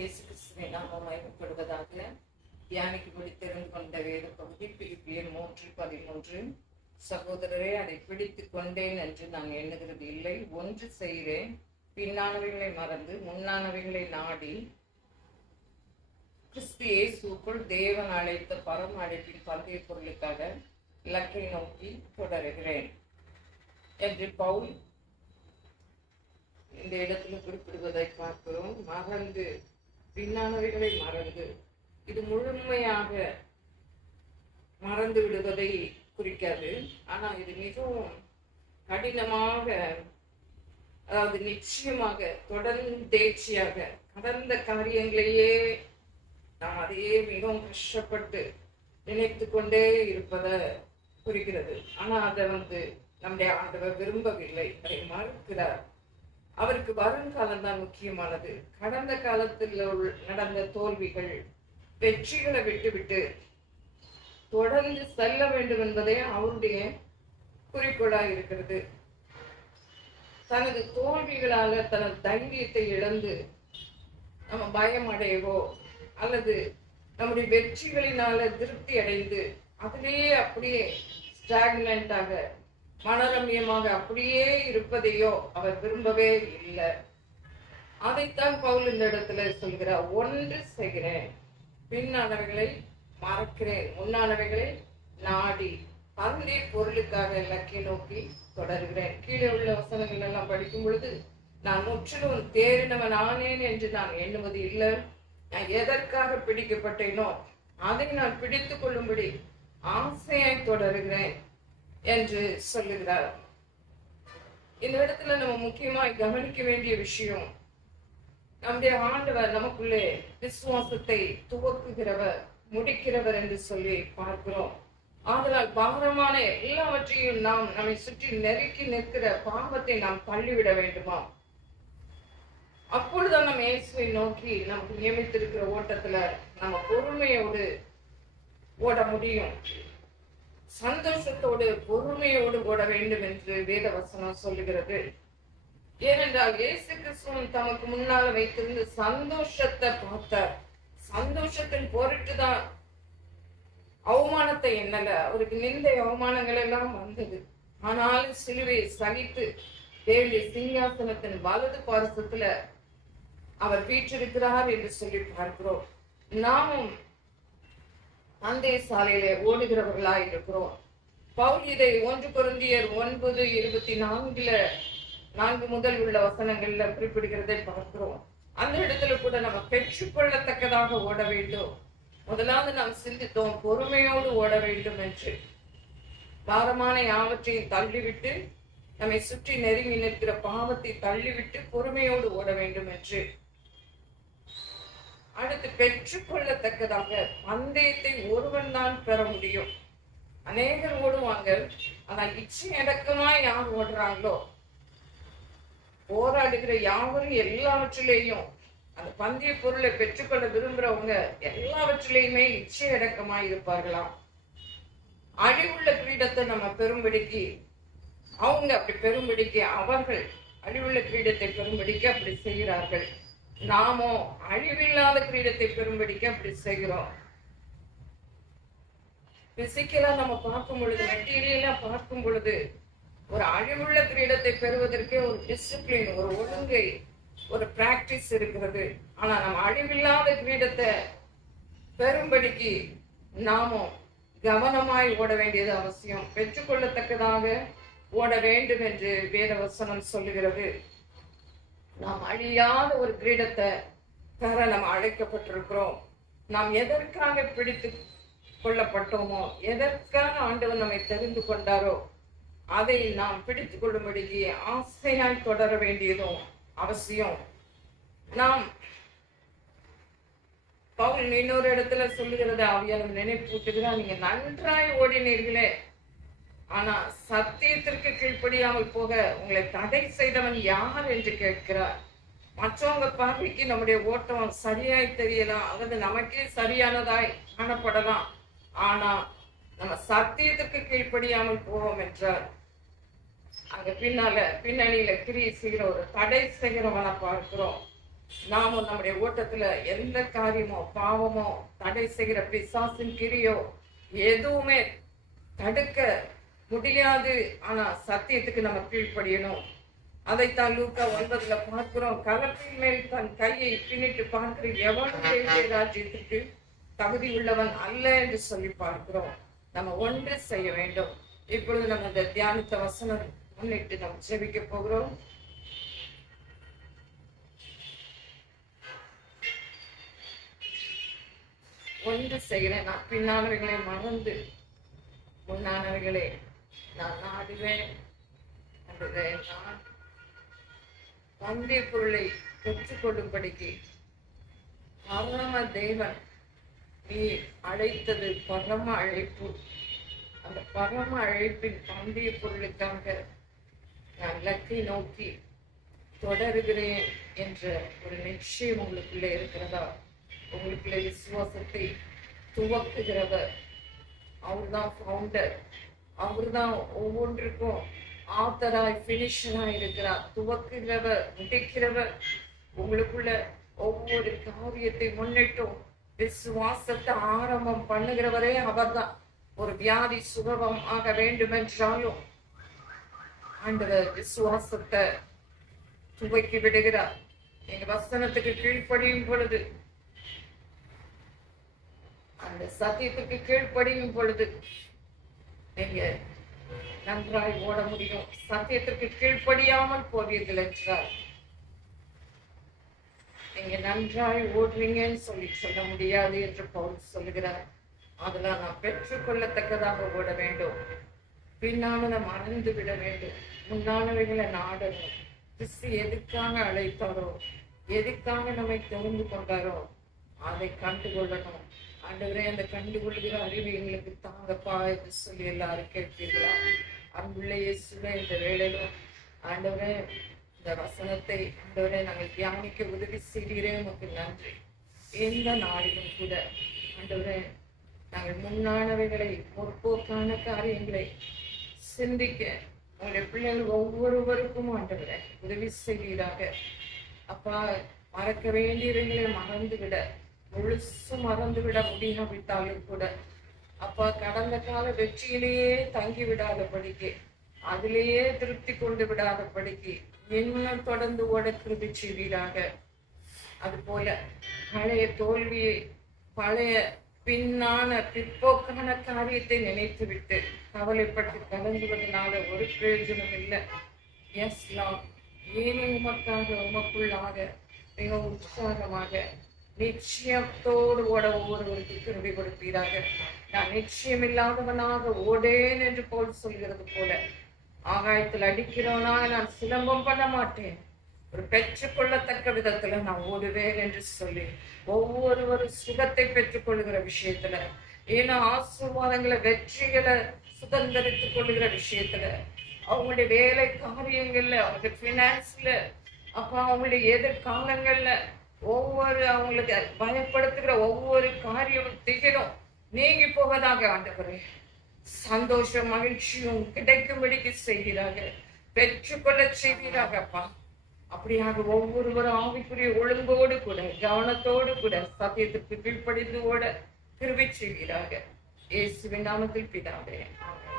இயேசு கிறிஸ்துவின் நாமம் மகிமைப்படுவதாக. தியானிக்கும்படி தெரிந்து கொண்ட வேத பகுதி பிலிப்பியர் 3:13. சகோதரரே, அதை பிடித்துக் கொண்டேன் என்று நான் எண்ணுகிறது இல்லை, ஒன்று செய்கிறேன், பின்னானவைகளை மறந்து முன்னானவைகளை நாடி கிறிஸ்து இயேசுக்குள் தேவன் அழைத்த பரம அழைப்பின் பந்தய பொருளுக்காக இலக்கை நோக்கி தொடருகிறேன் என்று பவுல் இந்த இடத்துல குறிப்பிடுவதை பார்க்கிறோம். மறந்து, பின்னானவைகளை மறந்து, இது முழுமையாக மறந்து விடுவதை குறிக்காது. ஆனால் இது மிகவும் கடினமாக, அதாவது நிச்சயமாக தொடர்ந்தேர்ச்சியாக கடந்த காரியங்களையே நாம் அதையே மிகவும் கஷ்டப்பட்டு நினைத்து கொண்டே இருப்பதை குறிக்கிறது. ஆனால் அதை நம்முடைய ஆண்டவர் விரும்பவில்லை, அதை மறுக்கிறார். அவருக்கு வருங்காலம் தான் முக்கியமானது. கடந்த காலத்தில் நடந்த தோல்விகள், வெற்றிகளை விட்டுவிட்டு தொடர்ந்து செல்ல வேண்டும் என்பதே அவருடைய குறிக்கோளாக இருக்கிறது. தனது தோல்விகளால தனது தைரியத்தை இழந்து நம்ம பயம் அடையவோ அல்லது நம்முடைய வெற்றிகளினால திருப்தி அடைந்து அதிலேயே அப்படியே ஸ்டாக்னண்டாக மனரம்யமாக அப்படியே இருப்பதையோ அவர் விரும்பவே இல்லை. அதைத்தான் பவுல் இந்த இடத்துல சொல்கிறார். ஒன்று செய்கிறேன், பின்னானவைகளை மறக்கிறேன், முன்னானவைகளை நாடி அந்த பொருளுக்காக இலக்கை நோக்கி தொடர்கிறேன். கீழே உள்ள வசனங்கள் எல்லாம் படிக்கும் பொழுது, நான் முற்றிலும் தேறினவன் ஆனேன் என்று நான் எண்ணுவது இல்லை, நான் எதற்காக பிடிக்கப்பட்டேனோ அதை நான் பிடித்துக் கொள்ளும்படி ஆசையாய் தொடருகிறேன் என்று சொல்லுகிறார். இந்த இடத்துல நம்ம முக்கியமாய் கவனிக்க வேண்டிய விஷயம், நம்முடைய ஆண்டவர் நமக்குள்ளே விசுவாசத்தை துவக்குகிறவர், முடிக்கிறவர் என்று சொல்லி பார்க்கிறோம். ஆதலால் பாரமான எல்லாவற்றையும் நம்மை சுற்றி நெருக்கி நிற்கிற பாவத்தை நாம் தள்ளிவிட வேண்டுமா? அப்பொழுதுதான் நம்ம இயேசுவை நோக்கி நமக்கு நியமித்திருக்கிற ஓட்டத்துல நம்ம பொறுமையோடு ஓட முடியும். சந்தோஷத்தோடு பொறுமையோடு ஓட வேண்டும் என்று வேத வசனம் சொல்லுகிறது. ஏனென்றால் இயேசு கிறிஸ்து தமக்கு முன்னால வைத்திருந்த சந்தோஷத்தை பார்த்தார். சந்தோஷத்தின் பொருட்டுதான் அவமானத்தை எண்ணல. அவருக்கு நிந்தை அவமானங்கள் எல்லாம் வந்தது. ஆனாலும் சிலுவையை சலித்து தேவனுடைய சிங்காசனத்தின் வலது பார்சத்துல அவர் வீற்றிருக்கிறார் என்று சொல்லி பார்க்கிறோம். நாமும் பந்தய சாலையில ஓடுகிறவர்களாய் இருக்கிறோம். பவுல் இதை 1 கொரிந்தியர் 9:24 முதல் உள்ள வசனங்கள்ல குறிப்பிடுகிறதை பார்க்கிறோம். அந்த இடத்துல கூட நம்ம பெற்றுக்கொள்ளத்தக்கதாக ஓட வேண்டும். முதலாவது நாம் சிந்தித்தோம், பொறுமையோடு ஓட வேண்டும் என்று. பாரமான யாவற்றையும் தள்ளிவிட்டு, நம்மை சுற்றி நெருங்கி நிற்கிற பாவத்தை தள்ளிவிட்டு பொறுமையோடு ஓட வேண்டும் என்று. அடுத்து, பெற்றுக்கொள்ளத்தக்கதாக பந்தயத்தை ஒருவன் தான் பெற முடியும். அநேகர் ஓடுவாங்க, ஆனா இச்சை அடக்கமாய் யார் ஓடுறாங்களோ, போராடுகிற யாவரும் எல்லாவற்றிலேயும் அந்த பந்தய பொருளை பெற்றுக்கொள்ள விரும்புறவங்க எல்லாவற்றிலேயுமே இச்சை அடக்கமாய் இருப்பார்களாம். அழிவுள்ள கிரீடத்தை நம்ம பெரும்படிக்கு அவங்க அப்படி பெரும்படிக்கு அவர்கள் அழிவுள்ள கிரீடத்தை பெரும்படிக்கு அப்படி செய்கிறார்கள். நாமோ அழிவில்லாத கிரீடத்தை பெரும்படிக்கு அப்படி செய்கிறோம். பிசிக்கலா நம்ம பார்க்கும் பொழுது, மெட்டீரியலா பார்க்கும் பொழுது, ஒரு அழிவுள்ள கிரீடத்தை பெறுவதற்கே ஒரு டிசிப்ளின், ஒரு ஒழுங்கை, ஒரு பிராக்டிஸ் இருக்கிறது. ஆனா நம்ம அழிவில்லாத கிரீடத்தை பெரும்படிக்கு நாமும் கவனமாய் ஓட வேண்டியது அவசியம். பெற்றுக்கொள்ளத்தக்கதாக ஓட வேண்டும் என்று வேத வசனம் சொல்லுகிறது. நாம் அழியாத ஒரு கிரீடத்தை பெற நம்ம அழைக்கப்பட்டிருக்கிறோம். நாம் எதற்காக பிடித்து கொள்ளப்பட்டோமோ, எதற்காக ஆண்டவர் நம்மை தெரிந்து கொண்டாரோ அதை நாம் பிடித்துக் கொள்ளும்படிக்கு ஆசையாய் தொடர வேண்டியதும் அவசியம். நாம் பவுல் இன்னொரு இடத்துல சொல்லுகிறது, ஆவியானவர் நினைப்பூட்டுகிறார், நீங்க நன்றாய் ஓடினீர்களே, ஆனா சத்தியத்திற்கு கீழ்ப்படியாமல் போக உங்களை தடை செய்தவன் யார் என்று கேட்கிறார். மற்றவங்க பார்வைக்கு நம்முடைய ஓட்டம் சரியாய் தெரியலாம், அல்லது நமக்கே சரியானதாய் காணப்படலாம். ஆனா நம்ம சத்தியத்திற்கு கீழ்ப்படியாமல் போவோம் என்றால் அங்க பின்னால பின்னணியில கிரியை செய்கிற ஒரு தடை செய்கிறவனை பார்க்கிறோம். நாமும் நம்முடைய ஓட்டத்துல எந்த காரியமோ பாவமோ தடை செய்கிற பிசாசின் கிரியோ எதுவுமே தடுக்க முடியாது. ஆனா சத்தியத்துக்கு நம்ம கீழ்ப்படியணும். அதைத்தான் லூக்கா 9 பார்க்கிறோம். கலப்பின் மேல் தன் கையை பின்னிட்டு பார்க்கிற எவனும் தேவனுடைய ராஜ்யத்துக்கு தகுதி உள்ளவன் அல்ல என்று சொல்லி பார்க்கிறோம். நம்ம ஒன்று செய்ய வேண்டும். இப்பொழுது நம்ம இந்த தியானித்த வசனம் முன்னிட்டு நம்ம ஜெபிக்க போகிறோம். ஒன்று செய்கிறேன், நான் பின்னானவைகளை மறந்து முன்னானவைகளை நான் நாடுவேன். நான் பந்தய பொருளை பெற்றுக்கொள்ளும்படிக்கு பரம தேவன் நீ அழைத்தது பரம அழைப்பு. அந்த பரம அழைப்பின் பந்தய பொருளுக்காக நான் இலக்கை நோக்கி தொடருகிறேன் என்ற ஒரு நிச்சயம் உங்களுக்குள்ளே இருக்கிறதா? உங்களுக்குள்ளே விசுவாசத்தை துவக்குகிறவர் அவர்தான் ஃபவுண்டர். அவர்தான் ஒவ்வொன்றுக்கும் ஆத்தராய் பினிஷராய் இருக்கிறார். துவக்குகிறவர், முடிக்கிறவர். உங்களுக்குள்ள ஒவ்வொரு காரியத்தை முன்னிட்டும் விசுவாசத்தை ஆரம்பம் பண்ணுகிறவரே அவர்தான். ஒரு வியாதி சுகவம் ஆக வேண்டும் என்றாலும் ஆண்டவர் விசுவாசத்தை துவக்கி விடுகிறார். நீங்க வசனத்துக்கு கீழ்ப்படியும் பொழுது, அந்த சத்தியத்துக்கு கீழ்ப்படியும் பொழுது நீங்க நன்றாய் ஓட முடியும். சத்தியத்திற்கு கீழ்ப்படியாமல் போவீர்கள் என்றால் நீங்க நன்றாய் ஓடுறீங்கன்னு சொல்ல முடியாது என்று பவுல் சொல்லுகிறார். அதெல்லாம் நான் பெற்றுக்கொள்ளத்தக்கதாக ஓட வேண்டும். பின்னால மறந்து விட வேண்டும். முன்னானவைகளை நாடணும். கிறிஸ்து எதுக்காக அழைத்தாரோ, எதுக்காக நம்மை தெரிந்து கொண்டாரோ அதை கண்டுகொள்ளணும். ஆண்டவரே, அந்த கண்டுகொள்கிற அறிவு எங்களுக்கு தாங்கப்பா என்று சொல்லி எல்லாரும் கேட்பீர்களா? அன்புள்ள இயேசுவே, இந்த வேளையிலும் ஆண்டவரே இந்த வசனத்தை ஆண்டவரே நாங்கள் தியானிக்க உதவி செய்கிறே உமக்கு நன்றி. எந்த நாளிலும் கூட ஆண்டவரே நாங்கள் முன்னானவைகளை, முற்போக்கான காரியங்களை சிந்திக்க உங்களுடைய பிள்ளைகள் ஒவ்வொருவருக்கும் ஆண்டவரே உதவி செய்வீராக. அப்பா, மறக்க வேண்டியவைகளை மறந்துவிட, முழுசு மறந்துவிட முடியாவிட்டாலும் கூட அப்பா, கடந்த கால வெற்றியிலேயே தங்கி விடாதபடிக்கு, அதிலேயே திருப்தி கொண்டு விடாதபடிக்கு இன்னும் தொடர்ந்து ஓட கிருபை செய்வீராக. அது போல பழைய தோல்வியை, பழைய பின்னான பிற்போக்கான காரியத்தை நினைத்து விட்டு கவலைப்பட்டு கலங்குவதனால ஒரு பிரயோஜனம் இல்லை. எஸ் லார்ட், ஏனே உமக்காக உமக்குள்ளாக மிக உற்சாகமாக நிச்சயத்தோடு ஓட ஒவ்வொருவருக்கு கிருபை கொடுப்பீராக. நான் நிச்சயம் இல்லாதவனாக ஓடேன் என்று போல் சொல்கிறது போல, ஆகாயத்தில் அடிக்கிறவனாக நான் சிலம்பம் பண்ண மாட்டேன், ஒரு பெற்றுக்கொள்ளத்தக்க விதத்துல நான் ஓடுவேன் என்று சொல்லி ஒவ்வொருவரும் சுகத்தை பெற்றுக்கொள்ளுகிற விஷயத்துல, ஏன்னா ஆசீர்வாதங்களை, வெற்றிகளை சுதந்திரித்துக் கொள்ளுகிற விஷயத்துல, அவங்களுடைய வேலை காரியங்கள்ல, அவங்களுடைய பினான்ஸ்ல, அப்ப அவங்களுடைய எதிர்காலங்கள்ல ஒவ்வொரு அவங்களுக்கு பயப்படுத்துகிற ஒவ்வொரு காரியமும் திகிலும் நீங்கி போவதாக ஆண்டவரே. சந்தோஷம் மகிழ்ச்சியும் கிடைக்கும்படிக்கு செய்கிறாங்க, பெற்றுக்கொள்ள செய்கிறாங்கப்பா. அப்படியாக ஒவ்வொருவரும் ஆவிக்குரிய ஒழுங்கோடு கூட, கவனத்தோடு கூட சத்தியத்திற்கு கீழ்ப்படிந்து ஓட கிருபை செய்கிறாங்க. இயேசுவின் நாமத்தில் பிதாவே, ஆமென்.